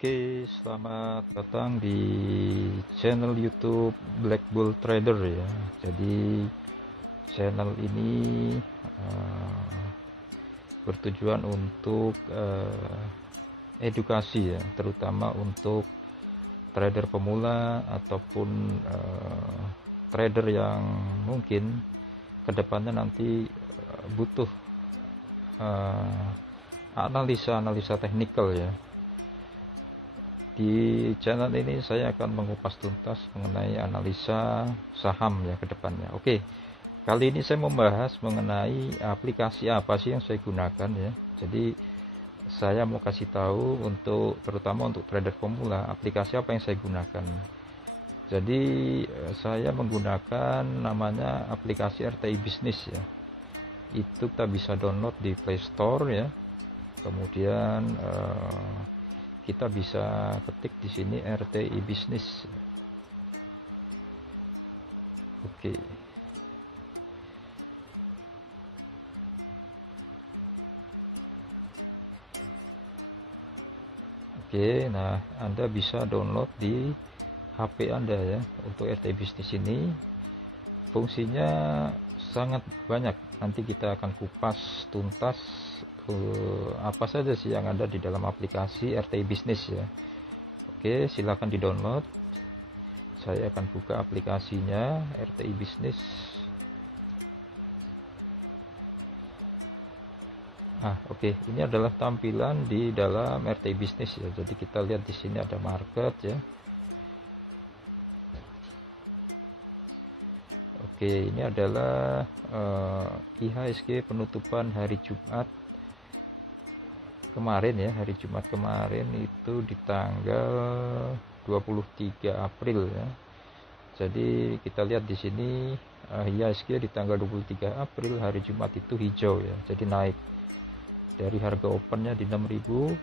Oke, selamat datang di channel YouTube Black Bull Trader ya. Jadi channel ini uh, bertujuan untuk edukasi ya, terutama untuk trader pemula ataupun trader yang mungkin kedepannya nanti butuh analisa-analisa teknikal ya. Di channel ini saya akan mengupas tuntas mengenai analisa saham ya ke depannya. Oke, kali ini saya membahas mengenai aplikasi apa sih yang saya gunakan ya. Jadi saya mau kasih tahu terutama untuk trader pemula, aplikasi apa yang saya gunakan. Jadi saya menggunakan namanya aplikasi RTI Business ya. Itu kita bisa download di Play Store ya. Kemudian kita bisa ketik di sini RTI Business. Oke. Oke, nah Anda bisa download di HP Anda ya. Untuk RTI Business ini fungsinya sangat banyak. Nanti kita akan kupas tuntas apa saja sih yang ada di dalam aplikasi RTI Business ya. Oke, silakan di-download. Saya akan buka aplikasinya RTI Business. Oke, ini adalah tampilan di dalam RTI Business ya. Jadi kita lihat di sini ada market ya. Oke, ini adalah IHSG penutupan hari Jumat kemarin ya. Hari Jumat kemarin itu di tanggal 23 April ya. Jadi kita lihat di sini IHSG di tanggal 23 April hari Jumat itu hijau ya. Jadi naik dari harga opennya di 6.000,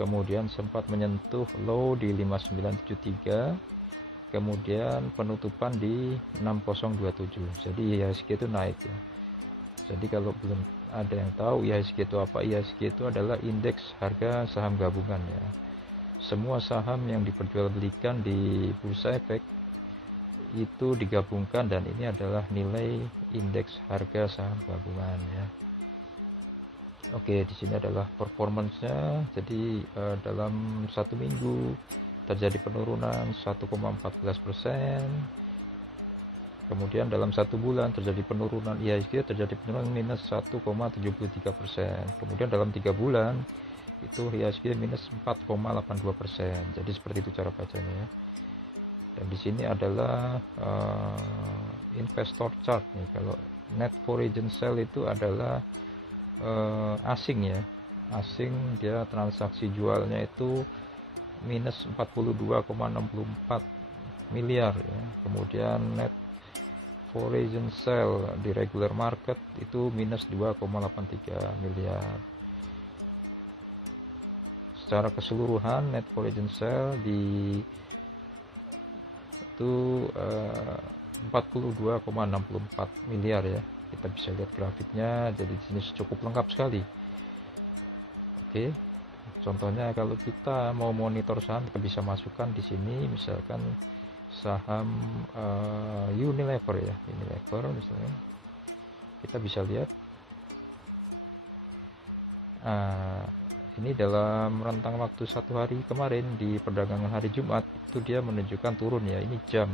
kemudian sempat menyentuh low di 5973, kemudian penutupan di 6027. Jadi IHSG itu naik ya. Jadi kalau belum ada yang tahu IHSG itu apa, IHSG itu adalah indeks harga saham gabungan ya. Semua saham yang diperjualbelikan di bursa efek itu digabungkan dan ini adalah nilai indeks harga saham gabungan ya. Oke, di sini adalah performance-nya. Jadi dalam satu minggu terjadi penurunan 1,14%. Kemudian dalam satu bulan terjadi penurunan IHSG, terjadi penurunan minus 1,73%. Kemudian dalam 3 bulan itu IHSG minus 4,82%. Jadi seperti itu cara bacanya ya. Dan di sini adalah investor chart nih. Kalau net foreign sale itu adalah asing ya, asing, dia transaksi jualnya itu minus 42,64 miliar ya. Kemudian net foreign sale di regular market itu minus 2,83 miliar. Secara keseluruhan net foreign sale di itu 42,64 miliar ya. Kita bisa lihat grafiknya, jadi di sini cukup lengkap sekali. Oke, contohnya kalau kita mau monitor saham, kita bisa masukkan di sini, misalkan saham Unilever ya, Unilever misalnya, kita bisa lihat. Ini dalam rentang waktu satu hari kemarin di perdagangan hari Jumat itu dia menunjukkan turun ya. Ini jam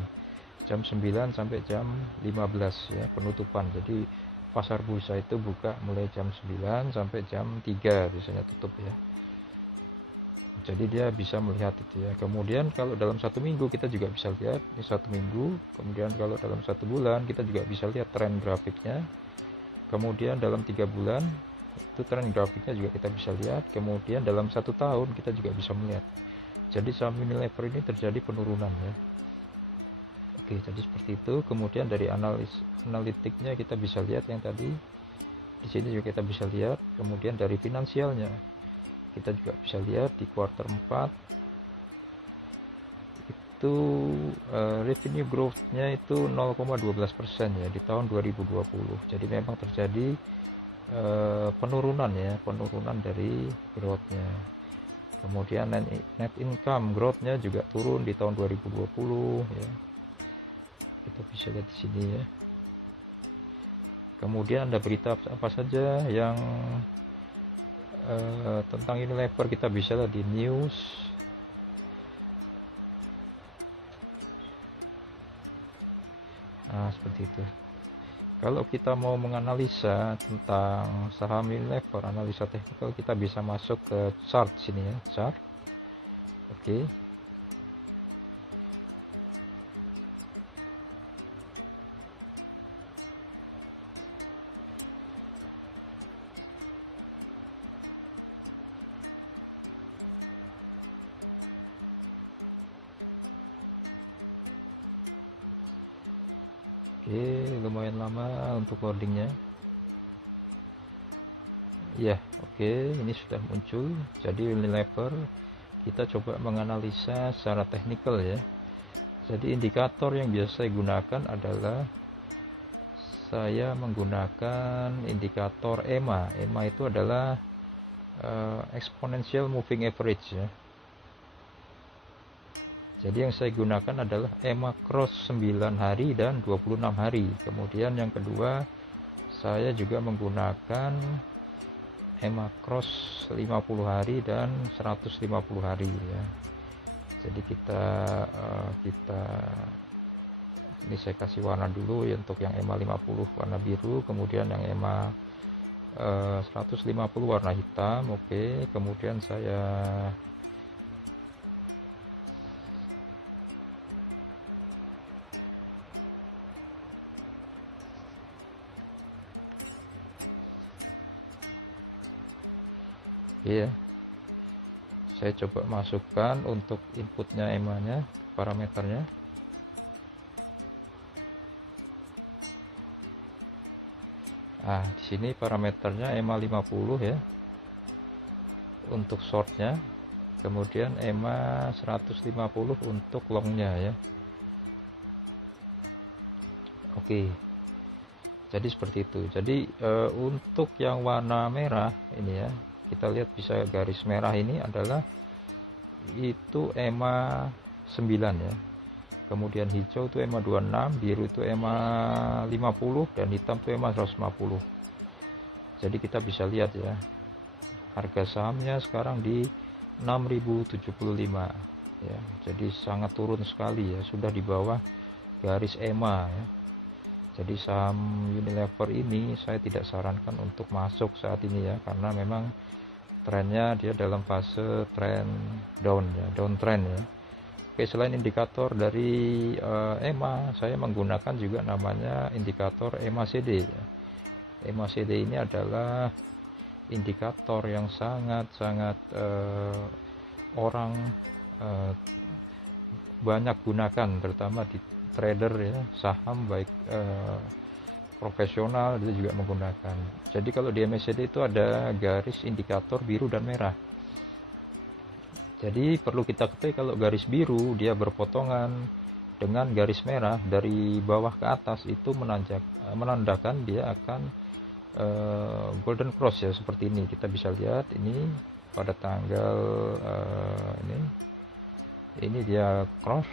9 sampai jam 15 ya penutupan. Jadi pasar bursa itu buka mulai jam 9 sampai jam 3 biasanya tutup ya. Jadi dia bisa melihat itu ya. Kemudian kalau dalam satu minggu kita juga bisa lihat ini satu minggu. Kemudian kalau dalam satu bulan kita juga bisa lihat tren grafiknya. Kemudian dalam 3 bulan itu tren grafiknya juga kita bisa lihat. Kemudian dalam satu tahun kita juga bisa melihat. Jadi saham Unilever ini terjadi penurunan ya. Oke, jadi seperti itu. Kemudian dari analitiknya kita bisa lihat yang tadi. Di sini juga kita bisa lihat. Kemudian dari finansialnya kita juga bisa lihat di kuartal 4 itu revenue growth-nya itu 0,12% ya di tahun 2020. Jadi memang terjadi penurunan ya, penurunan dari growth-nya. Kemudian net income growth-nya juga turun di tahun 2020 ya. Kita bisa lihat di sini ya. Kemudian ada berita apa saja yang tentang Unilever, kita bisa lihat di news. Nah, seperti itu. Kalau kita mau menganalisa tentang saham Unilever, analisa teknikal, kita bisa masuk ke chart sini ya, chart. Oke. Oke, lumayan lama untuk loadingnya. Ya, oke, ini sudah muncul. Jadi Unilever, kita coba menganalisa secara teknikal ya. Jadi indikator yang biasa saya gunakan adalah saya menggunakan indikator EMA. EMA itu adalah exponential moving average ya. Jadi yang saya gunakan adalah EMA cross 9 hari dan 26 hari. Kemudian yang kedua, saya juga menggunakan EMA cross 50 hari dan 150 hari ya. Jadi kita ini saya kasih warna dulu ya, untuk yang EMA 50 warna biru, kemudian yang EMA 150 warna hitam. Oke, kemudian saya ya, saya coba masukkan untuk inputnya EMA nya, parameternya. Nah, di sini parameternya EMA 50 ya untuk shortnya, kemudian EMA 150 untuk longnya ya. Oke, jadi seperti itu. Jadi untuk yang warna merah ini ya, kita lihat bisa garis merah ini adalah itu EMA 9 ya. Kemudian hijau itu EMA 26, biru itu EMA 50, dan hitam itu EMA 150. Jadi kita bisa lihat ya, harga sahamnya sekarang di 6.075 ya. Jadi sangat turun sekali ya, sudah di bawah garis EMA ya. Jadi saham Unilever ini saya tidak sarankan untuk masuk saat ini ya, karena memang trennya dia dalam fase tren down ya, downtrend ya. Oke, selain indikator dari EMA, saya menggunakan juga namanya indikator EMA-CD ya. EMA-CD ini adalah indikator yang sangat-sangat orang banyak gunakan, terutama di trader ya, saham baik profesional itu juga menggunakan. Jadi kalau di MACD itu ada garis indikator biru dan merah. Jadi perlu kita ketahui kalau garis biru dia berpotongan dengan garis merah dari bawah ke atas, itu menandakan dia akan golden cross ya, seperti ini. Kita bisa lihat ini pada tanggal ini dia cross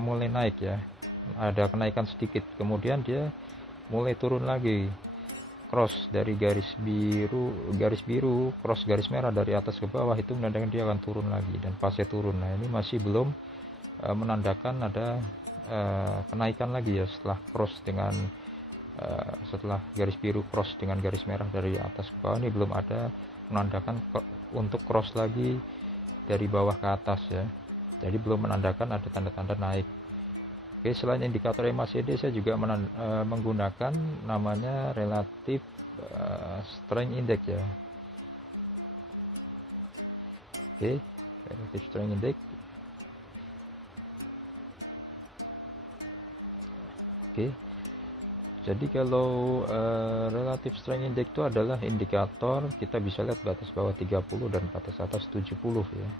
mulai naik ya, ada kenaikan sedikit, kemudian dia mulai turun lagi, cross dari garis biru cross garis merah dari atas ke bawah, itu menandakan dia akan turun lagi dan fase turun. Nah, ini masih belum menandakan ada kenaikan lagi ya, setelah cross dengan setelah garis biru cross dengan garis merah dari atas ke bawah, ini belum ada menandakan untuk cross lagi dari bawah ke atas ya. Jadi belum menandakan ada tanda-tanda naik. Oke, selain indikator MACD, saya juga menggunakan namanya relative strength index ya. Oke, relative strength index. Oke, jadi kalau relative strength index itu adalah indikator, kita bisa lihat batas bawah 30 dan batas atas 70 ya.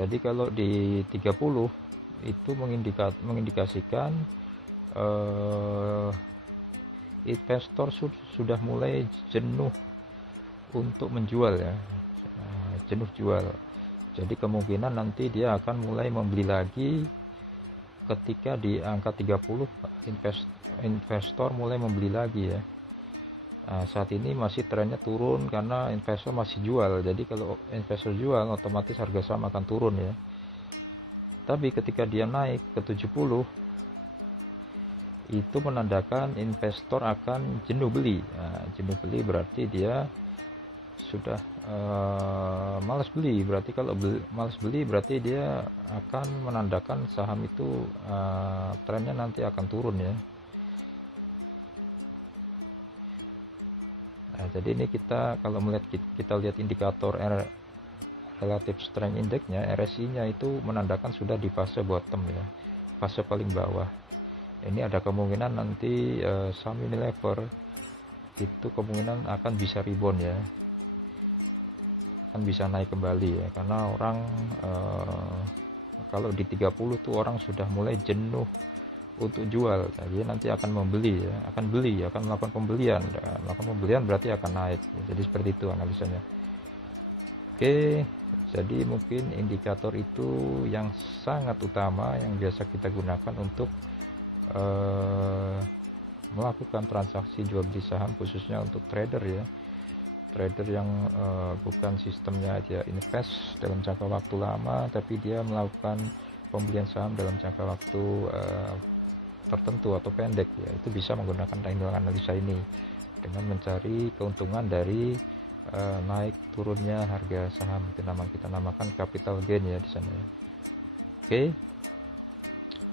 Jadi kalau di 30 itu mengindikasikan investor sudah mulai jenuh untuk menjual ya. Nah, jenuh jual. Jadi kemungkinan nanti dia akan mulai membeli lagi ketika di angka 30, investor mulai membeli lagi ya. Nah, saat ini masih trennya turun karena investor masih jual. Jadi kalau investor jual, otomatis harga saham akan turun ya. Tapi ketika dia naik ke 70, itu menandakan investor akan jenuh beli. Nah, jenuh beli berarti dia sudah malas beli. Berarti kalau malas beli berarti dia akan menandakan saham itu trennya nanti akan turun ya. Nah, jadi ini kita kalau melihat, kita lihat indikator Relative Strength Index-nya, RSI-nya itu menandakan sudah di fase bottom ya, fase paling bawah. Ini ada kemungkinan nanti saham Unilever itu kemungkinan akan bisa rebound ya, akan bisa naik kembali ya, karena orang kalau di 30 tuh orang sudah mulai jenuh untuk jual, jadi nanti akan membeli ya, akan melakukan pembelian. Melakukan pembelian berarti akan naik, jadi seperti itu analisanya. Oke, jadi mungkin indikator itu yang sangat utama yang biasa kita gunakan untuk melakukan transaksi jual beli saham, khususnya untuk trader ya, trader yang bukan sistemnya aja invest dalam jangka waktu lama, tapi dia melakukan pembelian saham dalam jangka waktu tertentu atau pendek ya. Itu bisa menggunakan teknik analisa ini dengan mencari keuntungan dari naik turunnya harga saham. Kita namakan capital gain ya di sana ya. Oke,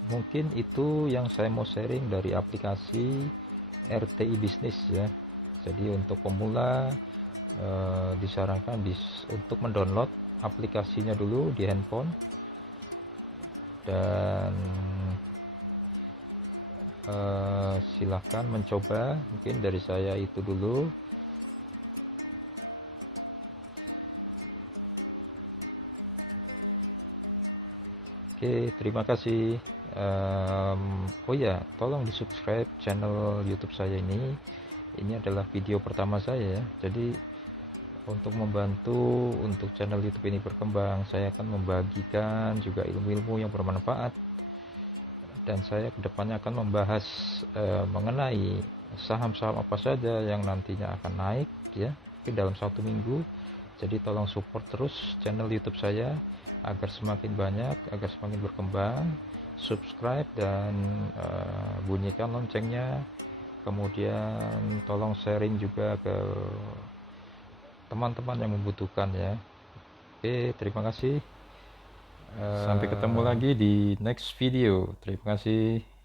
mungkin itu yang saya mau sharing dari aplikasi RTI Bisnis ya. Jadi untuk pemula disarankan untuk mendownload aplikasinya dulu di handphone, dan silahkan mencoba. Mungkin dari saya itu dulu. Oke, terima kasih. Oh ya, tolong di subscribe channel YouTube saya ini. Ini adalah video pertama saya ya. Jadi untuk membantu untuk channel YouTube ini berkembang, saya akan membagikan juga ilmu-ilmu yang bermanfaat, dan saya kedepannya akan membahas mengenai saham-saham apa saja yang nantinya akan naik ya, dalam 1 minggu. Jadi tolong support terus channel YouTube saya agar semakin banyak, agar semakin berkembang. Subscribe dan bunyikan loncengnya. Kemudian tolong sharing juga ke teman-teman yang membutuhkan ya. Oke, terima kasih. Sampai ketemu lagi di next video. Terima kasih.